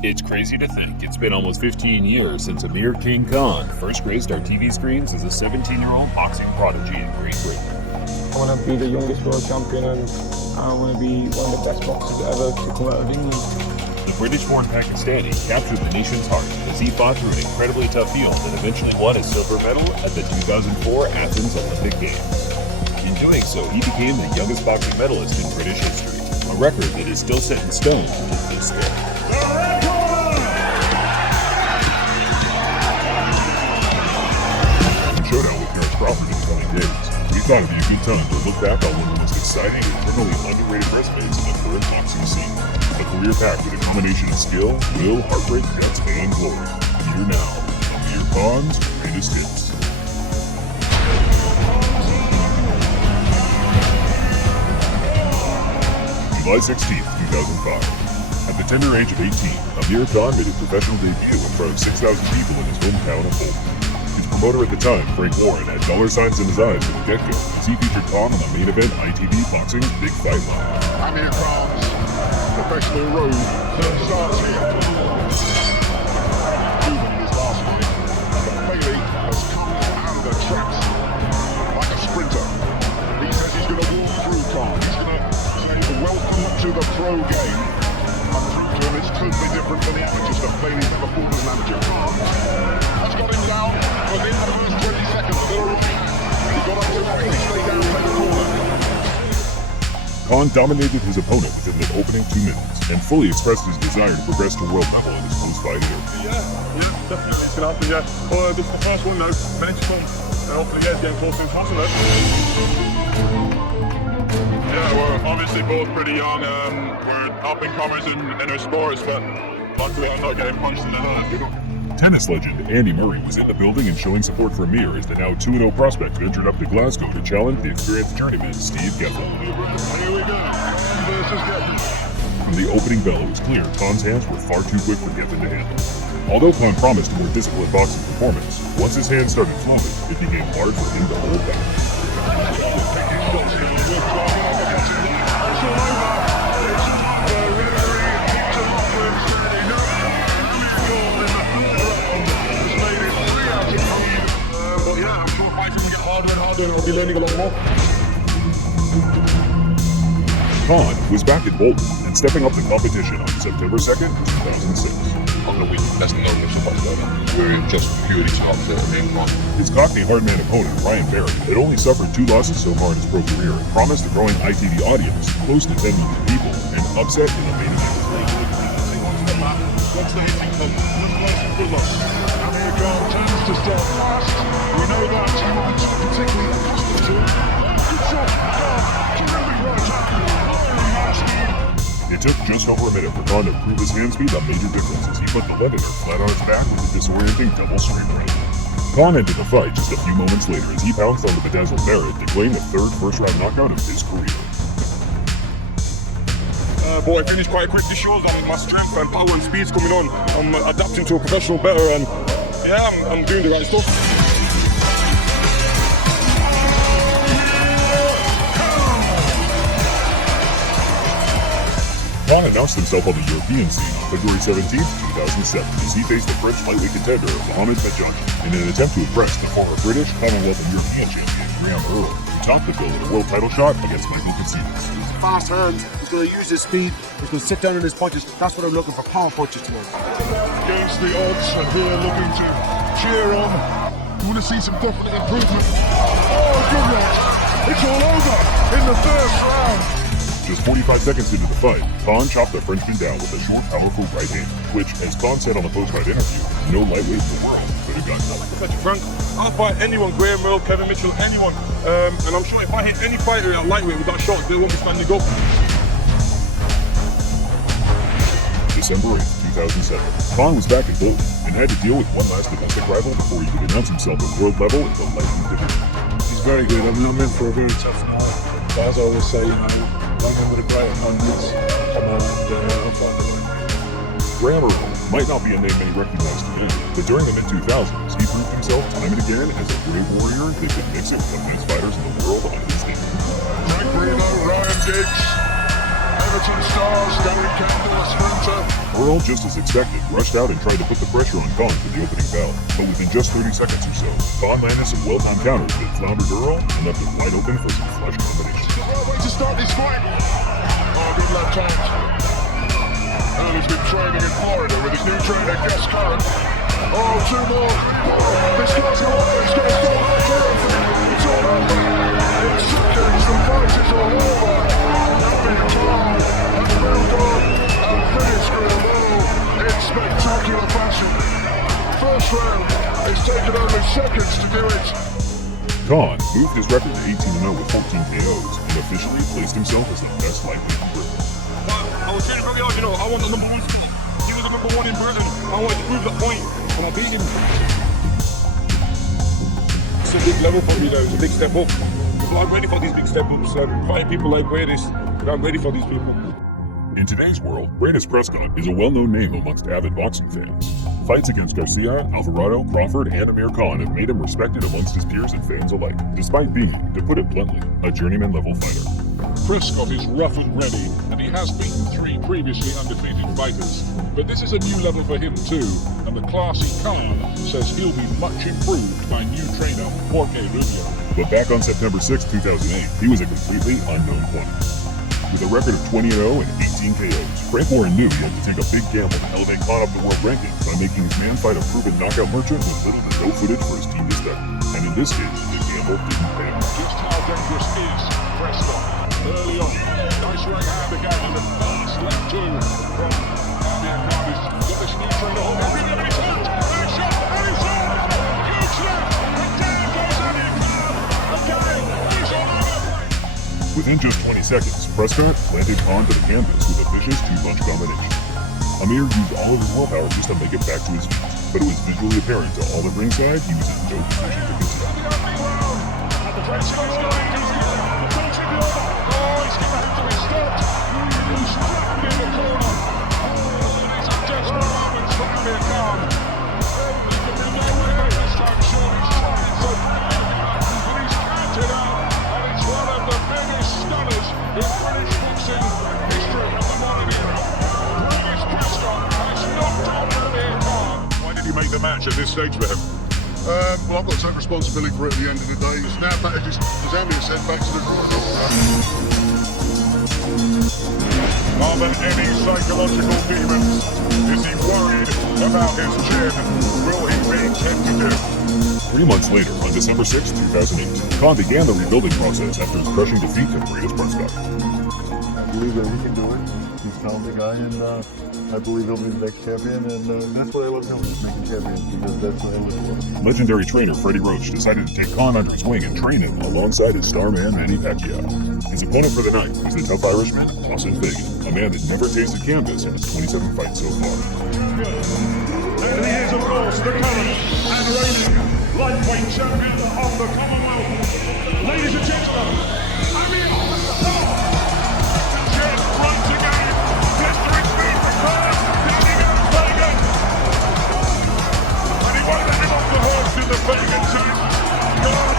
It's crazy to think it's been almost 15 years since Amir King Khan first graced our TV screens as a 17-year-old boxing prodigy in Great Britain. I want to be the youngest world champion, and I want to be one of the best boxers ever to come out of England. The British-born Pakistani captured the nation's heart as he fought through an incredibly tough field and eventually won a silver medal at the 2004 Athens Olympic Games. In doing so, he became the youngest boxing medalist in British history, a record that is still set in stone to this day. Showdown with Paris Crawford in the coming days. We thought it'd be a good time to look back on one of the most exciting and eternally underrated resumes in the current boxing scene. A career packed with a combination of skill, will, heartbreak, guts, and glory. Here now, Amir Khan's greatest hits. July 16th, 2005. At the tender age of 18, Amir Khan made his professional debut in front of 6,000 people in his hometown of Bolton. Promoter at the time, Frank Warren, had dollar signs in his eyes from the get-go as he featured Khan on the main event ITV Boxing Big Fight Live. Amir Khan's professional road starts here. Moving in his last fight, but Bailey has come out of the traps like a sprinter. He says he's going to walk through Khan. He's going to say welcome to the pro game. And prove to him it's totally different from the amateur stuff Bailey's never fought as an amateur. Khan has got him down within the first 20 seconds. He got up to him, he stayed down in the corner. Khan dominated his opponent within the opening 2 minutes and fully expressed his desire to progress to world level in his post-fight interview. Yeah, definitely it's going to happen, yeah. Well, this is the first one now, finish come, and hopefully it's getting close to impossible. Yeah, we're obviously both pretty young, we're up-and-comers in our sports, but luckily I'm not getting punched in the head. Tennis legend Andy Murray was in the building and showing support for Amir as the now 2-0 prospect ventured up to Glasgow to challenge the experienced journeyman Steve Geffel. Here we go, versus Geffel. From the opening bell, it was clear Khan's hands were far too quick for Geffel to handle. Although Khan promised a more disciplined boxing performance, once his hands started flowing, it became hard for him to hold back. And I'll be learning a lot more. Khan was back at Bolton and stepping up the competition on September 2nd, 2006. I'm going to win. There's no mission whatsoever. We're just purely top to main one. His Cockney hardman opponent, Ryan Barrett, had only suffered 2 losses so far in his pro career and promised a growing ITV audience, close to 10 million people, and upset in the main event. Once the hitting comes, good luck. Amir Khan tends to start fast. We know that he wants particularly accustomed to it. Good shot. It took just over a minute for Khan to prove his hand speed a major difference as he put the Lebanon flat on his back with a disorienting double straight right. Khan ended the fight just a few moments later as he pounced on the bedazzled Barrett to claim the 3rd first-round knockout of his career. But I finished quite quick. This shows that my strength and power and speed's coming on. I'm adapting to a professional better, and yeah, I'm doing the right stuff. Khan announced himself on the European scene on February 17, 2007 as he faced the French lightweight contender Mohamed Medjani in an attempt to impress the former British, Commonwealth and European champion Graham Earl, who topped the bill in a world title shot against Michael Caceres. Fast hands, he's going to use his speed, he's going to sit down in his punches. That's what I'm looking for, power punches tonight. Against the odds, and here looking to cheer on. You want to see some definite improvement. Oh, good luck. It's all over in the 1st round. Just 45 seconds into the fight, Khan chopped the Frenchman down with a short, powerful right hand, which, as Khan said on the post-fight interview, no lightweight in the world could have gotten done. I said to Frank, I'll fight anyone, Graham Earl, Kevin Mitchell, anyone. And I'm sure if I hit any fighter at lightweight with that shot, they won't be standing up. December 8, 2007. Khan was back at Bolton and had to deal with one last domestic rival before he could announce himself at world level in the lightweight division. He's very good. I mean, I'm in for a very tough night. But as I always say, I'm in with a great abundance, and I'll find the way. Graham Earl might not be a name many recognize today, but during the mid-2000s, he proved himself time and again as a great warrior that could mix it with the best fighters in the world on his team. Frank Bruno, Ryan Giggs, emerging stars, Gary Campbell, a sprinter. Earl, just as expected, rushed out and tried to put the pressure on Khan for the opening bell. But within just 30 seconds or so, Khan landed some well-timed counters that floundered Earl and left him wide open for some flush combinations. The right way to start this fight. Oh, good left hand. Earl's been training in Florida with his new trainer, Gus Curran. Oh, two more. This guy's got one. This guy's got one. It's all over. It's seconds. The fight is all over. Amir Khan has moved on and finished Earl in spectacular fashion. First round, it's taken only seconds to do it. Khan moved his record to 18-0 with 14 KOs and officially placed himself as the best lightweight in Britain. I was training very hard, you know. I want the number one. He was the number one in Britain. I wanted to prove that point, and I beat him. It's a big level for me though, it's a big step up. I'm ready for these big step ups. Fighting people like Brandis, I'm ready for these people. In today's world, Brandis Prescott is a well-known name amongst avid boxing fans. Fights against Garcia, Alvarado, Crawford, and Amir Khan have made him respected amongst his peers and fans alike, despite being, to put it bluntly, a journeyman-level fighter. Prescott is rough and ready, and he has beaten 3 previously undefeated fighters. But this is a new level for him too, and the classy Khan says he'll be much improved by new trainer Jorge Rubio. But back on September 6, 2008, he was a completely unknown quantity. With a record of 20-0 and 18 KOs, Frank Warren knew he had to take a big gamble to elevate Khan up the world rankings by making his man fight a proven knockout merchant with little to no footage for his team to study. And in this case, the gamble didn't pay off. Just how dangerous is Prescott? Early on, nice right hand again in the first left two from Amir Khan. He's got this new trainer on. He's hooked, and he's shot, and he's on! Huge left, and down goes Amir Khan! Again, he's on over! Within just 20 seconds, Prescott planted Khan to the canvas with a vicious 2-punch combination. Amir used all of his willpower just to make it back to his feet, but it was visually apparent to all at ringside he was in no position to continue. And the Prescott's going to the oh, he's going to have to be stopped! He's trapped in the corner! Oh, these are desperate moments for Amir Khan. He can be no way back this time, sure. He's trying so and he's counted out, and it's one of the biggest stunners in British boxing history of the modern era. British Prescott has knocked out Amir Khan. Why did you make the match at this stage for him? Well, I've got to take responsibility for it at the end of the day. It's now back, as Amir said, back to the drawing board. Are there any psychological demons? Is he worried about his chin? Will he be tentative? 3 months later, on December 6, 2008, Khan began the rebuilding process after his crushing defeat to Brandis Prescott. I believe that he can do it. He's a talented guy, and I believe he'll be the next champion, and that's what I love doing, making champions, because that's what I live for. Legendary trainer Freddie Roach decided to take Khan under his wing and train him alongside his star man Manny Pacquiao. His opponent for the night was the tough Irishman, Austin Fagan, a man that never tasted canvas in his 27 fights so far. And he is, of course, the current and reigning lightweight champion of the Commonwealth. Ladies and gentlemen, Amir Khan! Just runs again. Blistering speed for Khan. Down he goes, Fagan. And he won't let him off the horse in the Fagan team. Khan,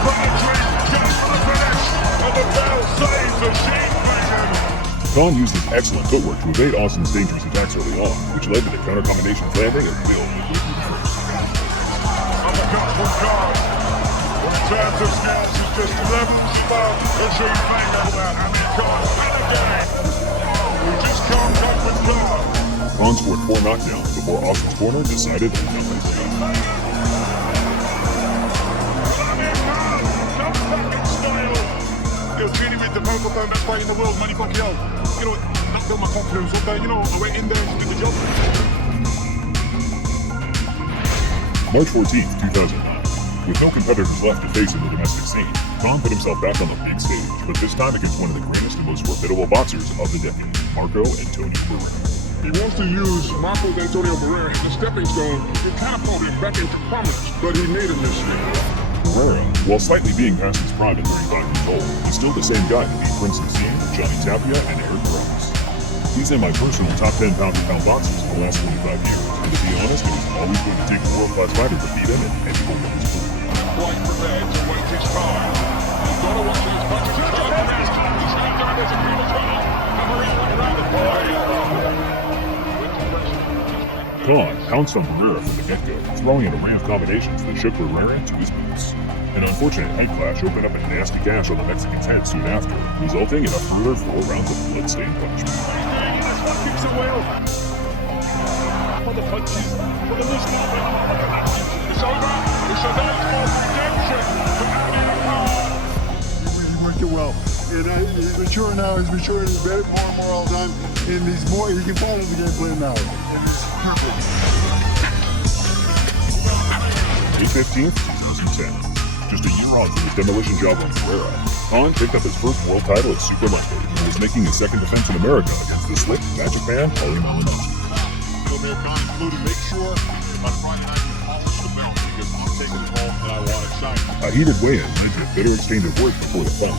planetary, just for the finish. And the bell saves the sheep, Fagan. Khan used his excellent footwork to evade Austin's dangerous attacks early on, which led to the counter-combination landing at will. Uppercut from Khan. In terms of skills, he's just levels above the sheep Fagan about Amir Khan. And again, we just can't cope with Khan. Khan scored 4 knockdowns before Austin's corner decided enough is enough. Amir Khan comes back in style. You know, training with the powerful best fight in the world, Manny Pacquiao. You know, that built my confidence up there. You know, I went in there and did the job. March 14, 2009. With no competitors left to face in the domestic scene, Khan put himself back on the big stage, but this time against one of the greatest and most formidable boxers of the decade, Marco Antonio Barrera. He wants to use Marco Antonio Barrera as a stepping stone to catapult him back into prominence, but he made a mistake. Barrera, while slightly being past his prime at 35 years old, is still the same guy that beat Prince Nassim, Johnny Tapia, and Eric Rose. He's in my personal top 10 pound-for-pound boxers in the last 25 years, and to be honest, it was always going to take a world-class fighter to beat him in any one of his moves. Quite prepared to wait his time. He's got to watch these punches. He's going to there's a premature. Khan pounced on Barrera from the get-go, throwing an array of combinations that shook Barrera to his boots. An unfortunate head clash opened up a nasty gash on the Mexican's head soon after, resulting in a further 4 rounds of blood-stained punishment. For the punches, for the list of it's over. It's a night for redemption for Amir Khan. He's working well. And he's mature now. He's maturing better, more and more all the time. And he's more. He can follow the game plan now. And it's perfect. May 15th, 2010. Just a year on from his demolition job on Barrera, Khan picked up his first world title at Super Monday and was making his second defense in America against the slick Magic Man, Paulie Malinovski. Amir Khan included, make sure on Friday night you polish the belt because I'm taking it home and I want it shiny. A heated weigh-in led to a bitter exchange of words before the fight.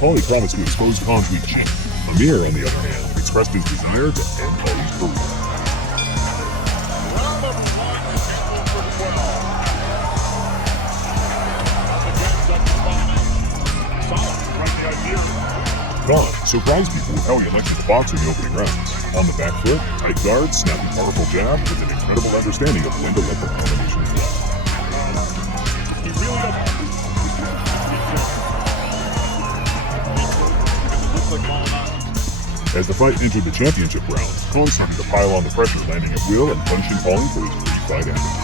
Paulie promised to expose Khan's weak chin. Amir, on the other hand, expressed his desire to end Paulie's career. Round number 1 is equal for the winner. Khan surprised people with how he elected to box in the opening rounds. On the back foot, tight guard, snappy powerful jab, with an incredible understanding of when to let the combinations fly. He really does. As the fight entered the championship round, Khan started to pile on the pressure, landing at will and punching Paulie for his free fight endings.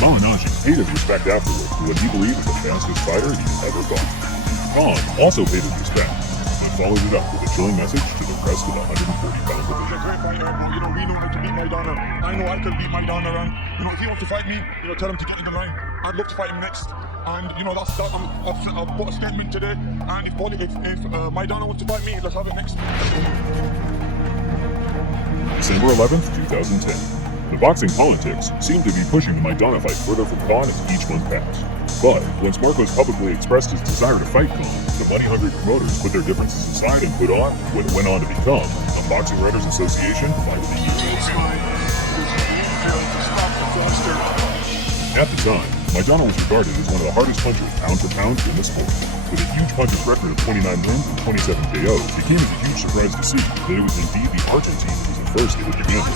Malinovski paid his respect afterward for what he believed was the fastest fighter he's ever fought. Khan also paid his respect, but followed it up with a chilling message to the rest of the 140-pound division. He's a great fighter, but we know how to beat Maidana. I know I can beat Maidana, and if he wants to fight me, tell him to get in the line. I'd love to fight him next, and that's that. I've put a statement today, and if Maidana wants to fight me, let's have it next. December 11th, 2010. The boxing politics seemed to be pushing the Maidana fight further from Khan as each month passed. But once Marcos publicly expressed his desire to fight Khan, the money-hungry promoters put their differences aside and put on what went on to become the Boxing Writers Association Fight of the Year. At the time, Maidana was regarded as one of the hardest punchers pound for pound in the sport. With a huge puncher's record of 29 wins and 27 KOs, it came as a huge surprise to see that it was indeed the Argentine who was the first to hit the canvas.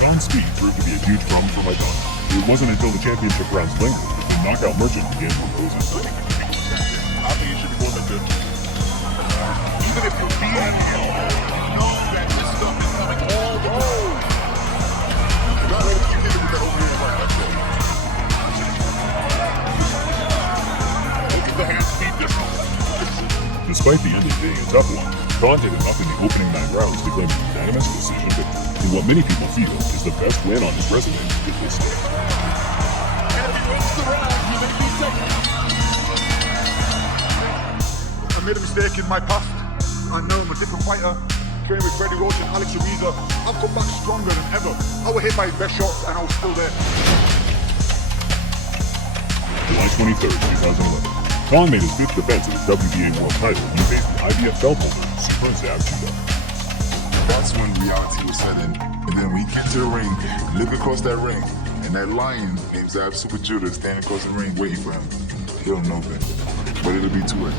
Khan's speed proved to be a huge problem for Maidana. It wasn't until the championship rounds lingered that the knockout merchant began to impose himself. I think he should be going to judge. Even if you beat him, know that this stuff is coming all the way. Not ready to get him with that overhand right like that. Look at the hand speed difference. Despite the ending being a tough one, Khan did enough in the opening 9 rounds to claim a unanimous decision victory in what many people feel is the best win on his resume to this day. I made a mistake in my past. I know I'm a different fighter. Training with Freddie Roach and Alex Ariza. I've come back stronger than ever. I was hit by his best shots and I was still there. July 23rd, 2011. Khan made his 5th defense of his WBA world title and faced the IBF belt holder, Super Zab Judah. That's when reality was set in. And then we get to the ring, look across that ring, and that lion named Zab Super Judah standing across the ring waiting for him. He'll know that. But it'll be too late.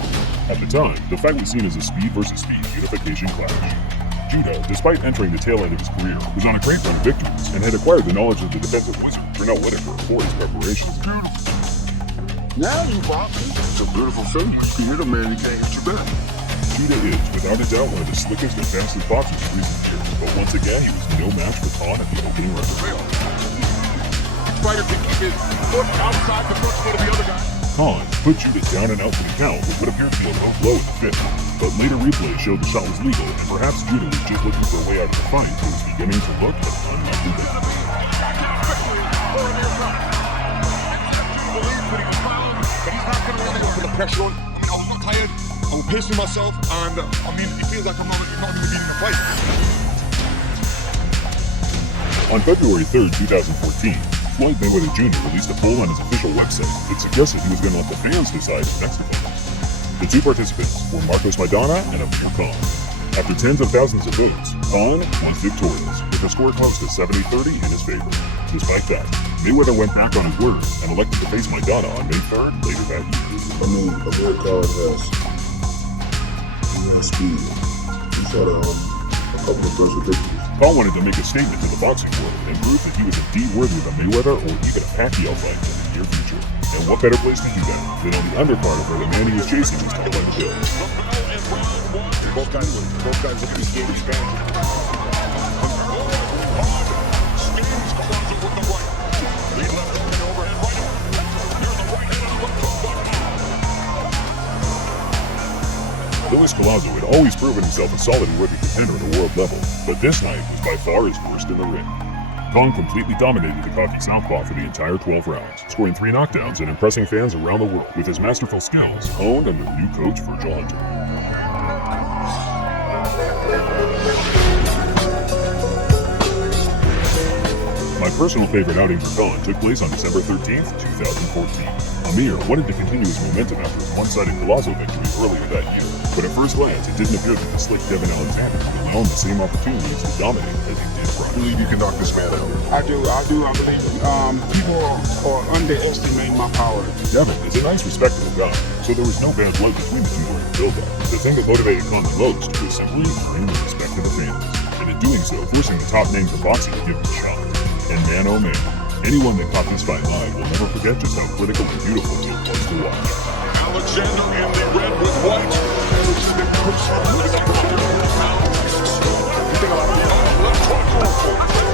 At the time, the fight was seen as a speed versus speed unification clash. Judah, despite entering the tail end of his career, was on a great run of victories and had acquired the knowledge of the defensive wizard, Pernell Whitaker, for his preparation. Now you boxing. It's a beautiful thing. You can hit a man, you can't hit you back. Judah is, without a doubt, one of the slickest and fastest boxers of recent years, but once again, he was no match for Khan at the opening round. Fighter to keep his foot outside the first foot of the other guy. Khan put Judah down and out for the count with what appeared to be a low blow in the 5th, but later replay showed the shot was legal, and perhaps Judah was just looking for a way out of the fight that was beginning to look at an unlikely victory. The pressure on. I was not tired. I was pacing myself, and it feels like I'm not even beating the fight. On February 3rd, 2014, Floyd Mayweather Jr. released a poll on his official website that suggested he was going to let the fans decide his next opponent. The two participants were Marcos Maidana and Amir Khan. After tens of thousands of votes, Khan was victorious, with a score close to 70-30 in his favor. Despite that, Mayweather went back on his word and elected to face Maidana on May 3rd later that year. I mean, Amir Khan has speed. He's had a couple of impressive victories. Khan wanted to make a statement to the boxing world and prove that he was indeed worthy of a Mayweather or even a Pacquiao fight in the near future. And what better place to do that than on the undercard of where the man he was chasing was called like Bill. Both guys look at his game expansion. Luis Collazo had always proven himself a solid and worthy contender at a world level, but this night was by far his worst in the ring. Khan completely dominated the cocky southpaw for the entire 12 rounds, scoring 3 knockdowns and impressing fans around the world with his masterful skills honed under new coach Virgil Hunter. My personal favorite outing for Khan took place on December 13th, 2014. Amir wanted to continue his momentum after his one-sided Collazo victory earlier that year, but at first glance it didn't appear that the slick Kevin Alexander would allow him the same opportunities to dominate as he did prior. I believe you can knock this man out. I do. I believe people are underestimating my power. Devin is a nice, respectable guy, so there was no bad blood between the two during the build-up. The thing that motivated Khan the most was simply earning the respect of the fans, and in doing so, forcing the top names of boxing to give him a shot. And man, oh man, anyone that caught this fight live will never forget just how critical and beautiful it was to watch. Alexander in the red with white.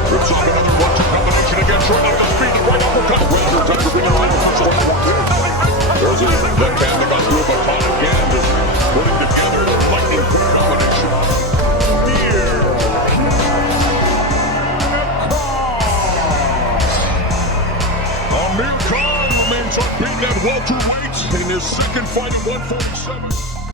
Rips off another 1-2 combination again, short of the speed, right uppercut. Rangers after being around the first one. There's his left hand that got through, but Khan again just putting together a lightning quick combination. Amir Khan remains unbeaten at welterweight in his second fight at 147.